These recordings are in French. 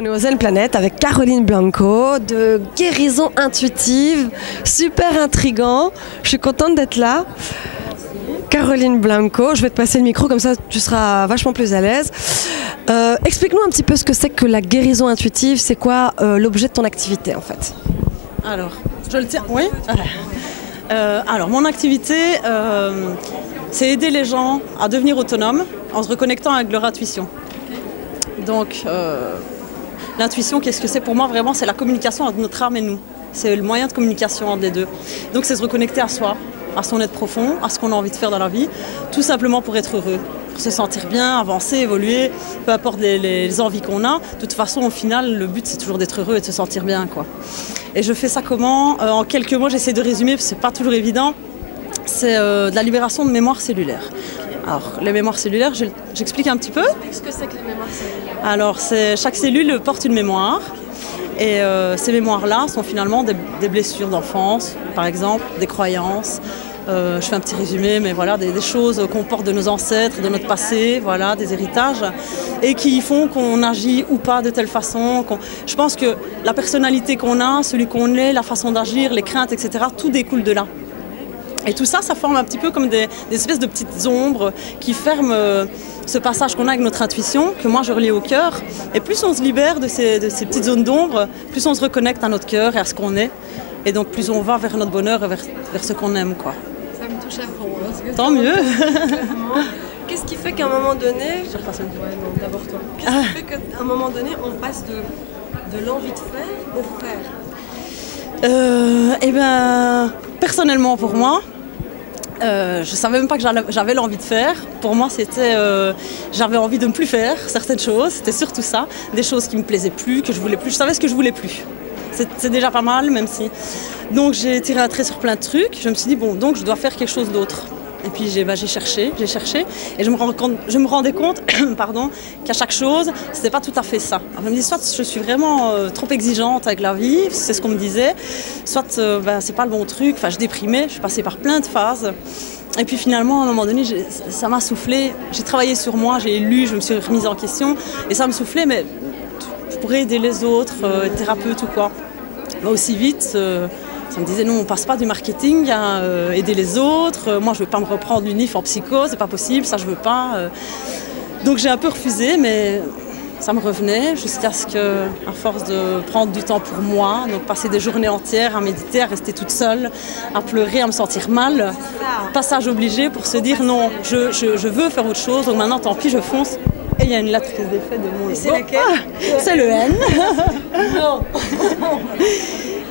On est au Zen Planet avec Caroline Blanco de Guérison Intuitive, super intriguant. Je suis contente d'être là. Caroline Blanco, je vais te passer le micro, comme ça tu seras vachement plus à l'aise. Explique-nous un petit peu ce que c'est que la guérison intuitive, c'est quoi l'objet de ton activité en fait? Alors, je le tiens, oui. Alors, mon activité, c'est aider les gens à devenir autonomes en se reconnectant avec leur intuition. Donc, l'intuition, qu'est-ce que c'est pour moi vraiment? C'est la communication entre notre âme et nous. C'est le moyen de communication entre les deux. Donc, c'est se reconnecter à soi, à son être profond, à ce qu'on a envie de faire dans la vie, tout simplement pour être heureux, pour se sentir bien, avancer, évoluer, peu importe les envies qu'on a. De toute façon, au final, le but, c'est toujours d'être heureux et de se sentir bien, quoi. Et je fais ça comment? En quelques mots, j'essaie de résumer, parce que c'est pas toujours évident. C'est de la libération de mémoire cellulaire. Alors, les mémoires cellulaires, j'explique un petit peu. Qu'est-ce que c'est que les mémoires cellulaires? Alors, chaque cellule porte une mémoire. Et ces mémoires-là sont finalement des blessures d'enfance, par exemple, des croyances. Je fais un petit résumé, mais voilà, des choses qu'on porte de nos ancêtres, de notre passé, voilà, des héritages, et qui font qu'on agit ou pas de telle façon. Je pense que la personnalité qu'on a, celui qu'on est, la façon d'agir, les craintes, etc., tout découle de là. Et tout ça, ça forme un petit peu comme des espèces de petites ombres qui ferment ce passage qu'on a avec notre intuition, que moi je relie au cœur. Et plus on se libère de ces petites zones d'ombre, plus on se reconnecte à notre cœur et à ce qu'on est. Et donc plus on va vers notre bonheur et vers ce qu'on aime, quoi. Ça me touche à fond. Hein, tant mieux. Qu'est-ce qui fait qu'à un moment donné... Je repasse une fois. Ouais, non, d'abord toi. Qu'est-ce qui fait qu'à un moment donné, on passe de l'envie de faire au faire? Eh bien, personnellement pour moi, je ne savais même pas que j'avais l'envie de faire. Pour moi, c'était, j'avais envie de ne plus faire certaines choses. C'était surtout ça, des choses qui me plaisaient plus, que je voulais plus. Je savais ce que je voulais plus. C'est déjà pas mal, même si. Donc j'ai tiré un trait sur plein de trucs. Je me suis dit bon, donc je dois faire quelque chose d'autre. Et puis j'ai cherché, et je me rendais compte pardon, qu'à chaque chose, c'était pas tout à fait ça. Alors, je me dis soit je suis vraiment trop exigeante avec la vie, c'est ce qu'on me disait, soit c'est pas le bon truc, enfin je déprimais, je suis passée par plein de phases. Et puis finalement, à un moment donné, ça m'a soufflé, j'ai travaillé sur moi, j'ai lu, je me suis remise en question, et ça me soufflait, mais je pourrais aider les autres, être thérapeute ou quoi. Bah, aussi vite, ça me disait non, on passe pas du marketing à aider les autres. Moi, je ne veux pas me reprendre l'UNIF en psycho, c'est pas possible, ça je veux pas. Donc j'ai un peu refusé, mais ça me revenait jusqu'à ce que, à force de prendre du temps pour moi, donc passer des journées entières à méditer, à rester toute seule, à pleurer, à me sentir mal, passage obligé pour se dire non, je veux faire autre chose. Donc maintenant, tant pis, je fonce. Et il y a une lettre qui se défait de mon. Et c'est laquelle? C'est le N. Non.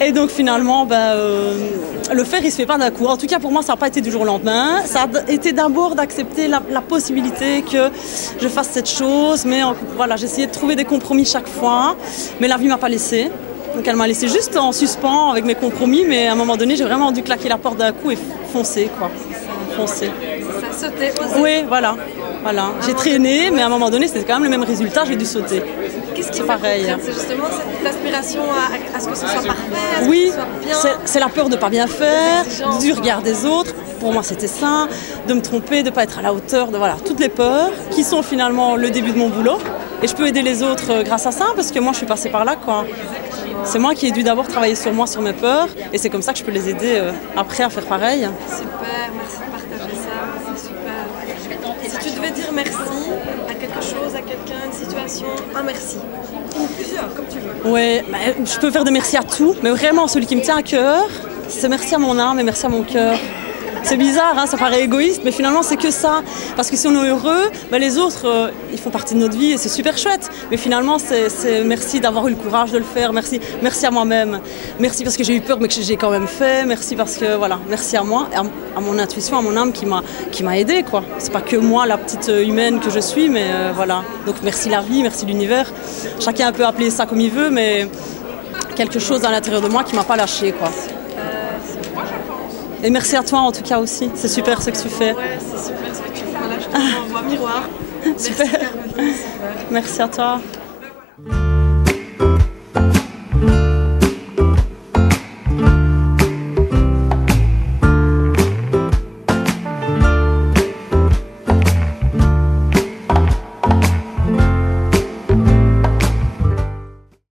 Et donc finalement, le faire, il ne se fait pas d'un coup. En tout cas, pour moi, ça n'a pas été du jour au lendemain. Ça a été d'abord d'accepter la possibilité que je fasse cette chose. Mais voilà, j'ai essayé de trouver des compromis chaque fois. Mais la vie ne m'a pas laissé. Donc elle m'a laissé juste en suspens avec mes compromis. Mais à un moment donné, j'ai vraiment dû claquer la porte d'un coup et foncer, quoi. Foncer. Ça a sauté, osé. Oui, voilà. J'ai traîné, mais à un moment donné, c'était quand même le même résultat. J'ai dû sauter. Qu'est-ce qui c'est fait pareil. C'est justement cette aspiration à ce que ce soit parfait, oui, que ce soit bien. C'est la peur de ne pas bien faire, du regard des autres. Pour moi, c'était ça, de me tromper, de ne pas être à la hauteur, voilà, toutes les peurs qui sont finalement le début de mon boulot. Et je peux aider les autres grâce à ça, parce que moi, je suis passée par là, quoi. C'est moi qui ai dû d'abord travailler sur moi, sur mes peurs, et c'est comme ça que je peux les aider après à faire pareil. Super, merci de partager ça, c'est super. Si tu devais dire merci à quelque chose, à quelqu'un, une situation, un merci. Ou plusieurs, comme tu veux. Oui, je peux faire des merci à tout, mais vraiment celui qui me tient à cœur, c'est merci à mon âme et merci à mon cœur. C'est bizarre, hein, ça paraît égoïste, mais finalement c'est que ça. Parce que si on est heureux, les autres, ils font partie de notre vie et c'est super chouette. Mais finalement, c'est merci d'avoir eu le courage de le faire, merci à moi-même. Merci parce que j'ai eu peur, mais que j'ai quand même fait. Merci parce que, voilà, merci à moi, à mon intuition, à mon âme qui m'a aidée, quoi. C'est pas que moi, la petite humaine que je suis, mais voilà. Donc merci la vie, merci l'univers. Chacun peut appeler ça comme il veut, mais quelque chose à l'intérieur de moi qui m'a pas lâché, quoi. Et merci à toi en tout cas aussi, c'est super ce que tu fais. Ouais, c'est super ce que tu fais. Voilà, je te renvoie miroir. Super. Merci, Caroline, merci à toi.